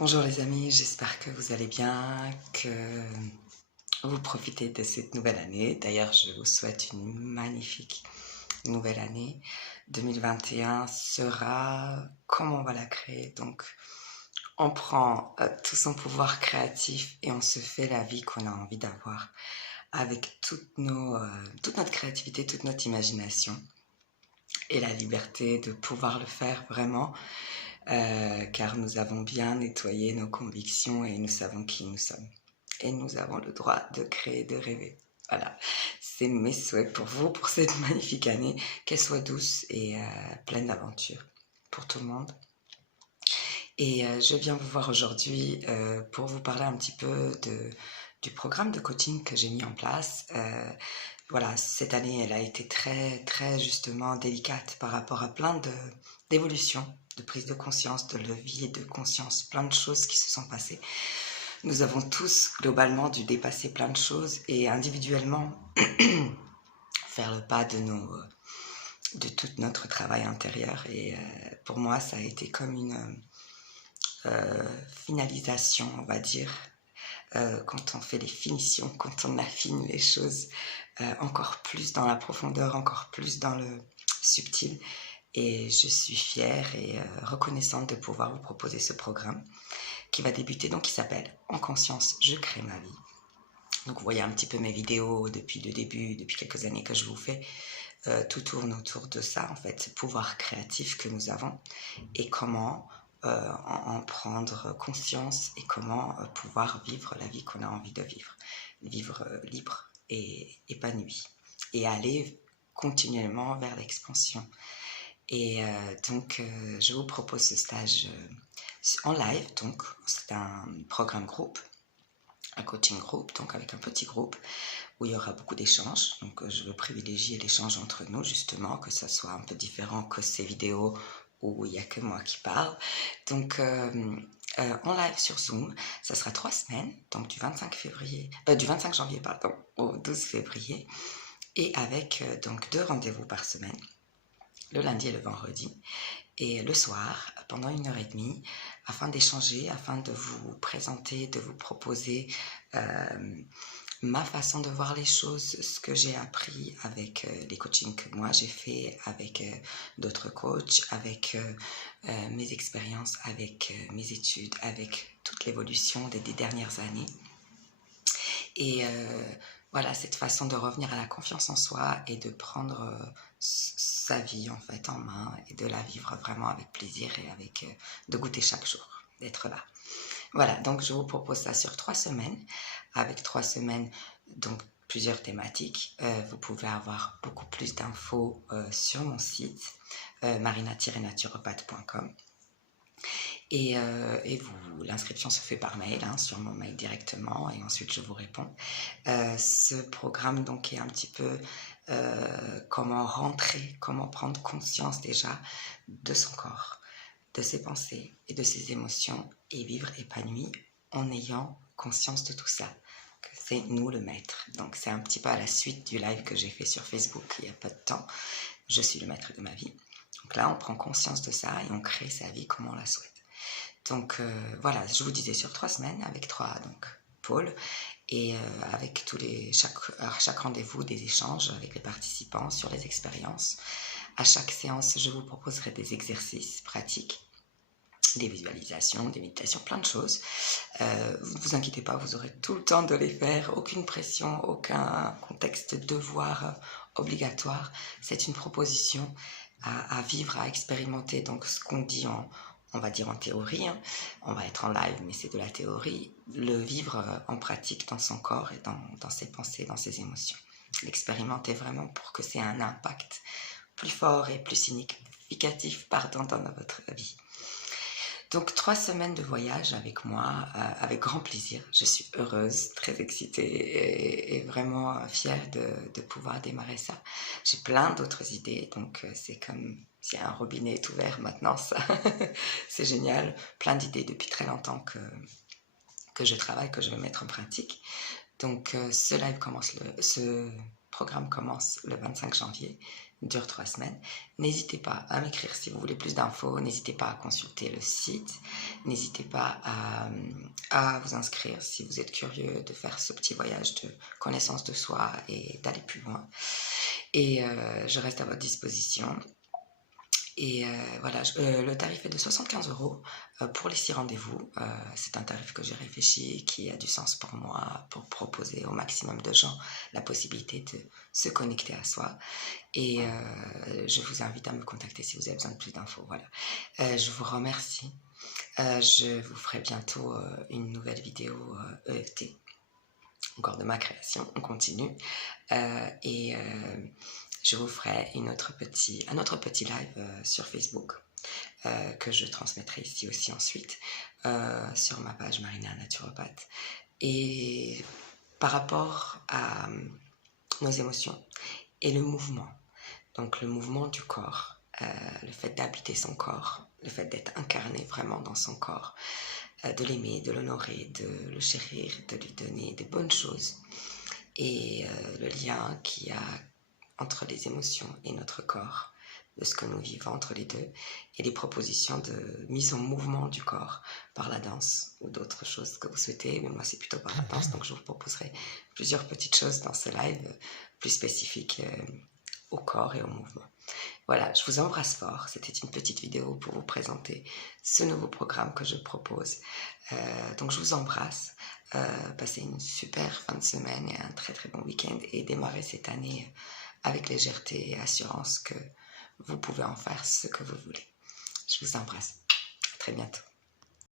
Bonjour les amis, j'espère que vous allez bien, que vous profitez de cette nouvelle année. D'ailleurs, je vous souhaite une magnifique nouvelle année. 2021 sera comme on va la créer. Donc, on prend tout son pouvoir créatif et on se fait la vie qu'on a envie d'avoir avec toute notre créativité, toute notre imagination et la liberté de pouvoir le faire vraiment. Car nous avons bien nettoyé nos convictions et nous savons qui nous sommes. Et nous avons le droit de créer, de rêver. Voilà, c'est mes souhaits pour vous, pour cette magnifique année, qu'elle soit douce et pleine d'aventures pour tout le monde. Et je viens vous voir aujourd'hui pour vous parler un petit peu du programme de coaching que j'ai mis en place. Voilà, cette année, elle a été très justement délicate par rapport à plein d'évolutions, de prise de conscience, de levier de conscience, plein de choses qui se sont passées. Nous avons tous globalement dû dépasser plein de choses et individuellement faire le pas de tout notre travail intérieur. Et pour moi, ça a été comme une finalisation, on va dire, quand on fait les finitions, quand on affine les choses encore plus dans la profondeur, encore plus dans le subtil. Et je suis fière et reconnaissante de pouvoir vous proposer ce programme qui va débuter, donc qui s'appelle En conscience, je crée ma vie. Donc vous voyez un petit peu mes vidéos depuis le début, depuis quelques années que je vous fais. Tout tourne autour de ça, en fait, ce pouvoir créatif que nous avons et comment en prendre conscience et comment pouvoir vivre la vie qu'on a envie de vivre. Vivre libre et épanoui et aller continuellement vers l'expansion. Et donc, je vous propose ce stage en live. Donc, c'est un programme groupe, un coaching groupe, donc avec un petit groupe où il y aura beaucoup d'échanges. Donc, je veux privilégier l'échange entre nous, justement, que ça soit un peu différent que ces vidéos où il n'y a que moi qui parle. Donc, en live sur Zoom, ça sera 3 semaines, donc du 25 janvier pardon, au 12 février, et avec donc 2 rendez-vous par semaine, le lundi et le vendredi, et le soir, pendant 1h30, afin d'échanger, afin de vous présenter, de vous proposer ma façon de voir les choses, ce que j'ai appris avec les coachings que moi j'ai fait avec d'autres coachs, avec mes expériences, avec mes études, avec toute l'évolution des dernières années. Et voilà, cette façon de revenir à la confiance en soi et de prendre sa vie en fait en main et de la vivre vraiment avec plaisir et avec de goûter chaque jour, d'être là. Voilà, donc je vous propose ça sur 3 semaines, avec 3 semaines, donc plusieurs thématiques. Vous pouvez avoir beaucoup plus d'infos sur mon site, marina-naturopathe.com. Et l'inscription se fait par mail, sur mon mail directement, et ensuite je vous réponds. Ce programme donc est un petit peu comment rentrer, comment prendre conscience déjà de son corps, de ses pensées et de ses émotions et vivre épanoui en ayant conscience de tout ça. Que c'est nous le maître. Donc c'est un petit peu à la suite du live que j'ai fait sur Facebook il n'y a pas de temps. Je suis le maître de ma vie. Donc là, on prend conscience de ça et on crée sa vie comme on la souhaite. Donc voilà, je vous disais sur 3 semaines avec 3 pôles et avec chaque rendez-vous des échanges avec les participants sur les expériences. À chaque séance, je vous proposerai des exercices pratiques, des visualisations, des méditations, plein de choses. Ne vous inquiétez pas, vous aurez tout le temps de les faire, aucune pression, aucun contexte devoir obligatoire. C'est une proposition à vivre, à expérimenter. Donc ce qu'on dit on va dire en théorie, on va être en live, mais c'est de la théorie, le vivre en pratique dans son corps et dans ses pensées, dans ses émotions. L'expérimenter vraiment pour que c'est un impact plus fort et plus significatif dans votre vie. Donc 3 semaines de voyage avec moi, avec grand plaisir. Je suis heureuse, très excitée et vraiment fière de pouvoir démarrer ça. J'ai plein d'autres idées, donc c'est comme si un robinet est ouvert maintenant, ça. C'est génial, plein d'idées depuis très longtemps que je travaille, que je vais mettre en pratique. Donc ce programme commence le 25 janvier, dure 3 semaines. N'hésitez pas à m'écrire si vous voulez plus d'infos, n'hésitez pas à consulter le site n'hésitez pas à vous inscrire si vous êtes curieux de faire ce petit voyage de connaissance de soi et d'aller plus loin. Et je reste à votre disposition. Et voilà, le tarif est de 75 € pour les 6 rendez-vous. C'est un tarif que j'ai réfléchi et qui a du sens pour moi, pour proposer au maximum de gens la possibilité de se connecter à soi. Et je vous invite à me contacter si vous avez besoin de plus d'infos. Voilà. Je vous remercie. Je vous ferai bientôt une nouvelle vidéo EFT, encore de ma création. On continue. Je vous ferai un autre petit live sur Facebook que je transmettrai ici aussi ensuite sur ma page Marina Naturopathe. Et par rapport à nos émotions et le mouvement, donc le mouvement du corps, le fait d'habiter son corps, le fait d'être incarné vraiment dans son corps, de l'aimer, de l'honorer, de le chérir, de lui donner de bonnes choses, et le lien qu'il y a entre les émotions et notre corps, de ce que nous vivons entre les deux, et les propositions de mise en mouvement du corps par la danse ou d'autres choses que vous souhaitez. Mais moi, c'est plutôt par la danse, donc je vous proposerai plusieurs petites choses dans ce live plus spécifiques au corps et au mouvement. Voilà, je vous embrasse fort. C'était une petite vidéo pour vous présenter ce nouveau programme que je propose. Donc je vous embrasse. Passez une super fin de semaine et un très très bon week-end, et démarrez cette année avec légèreté et assurance que vous pouvez en faire ce que vous voulez. Je vous embrasse. À très bientôt.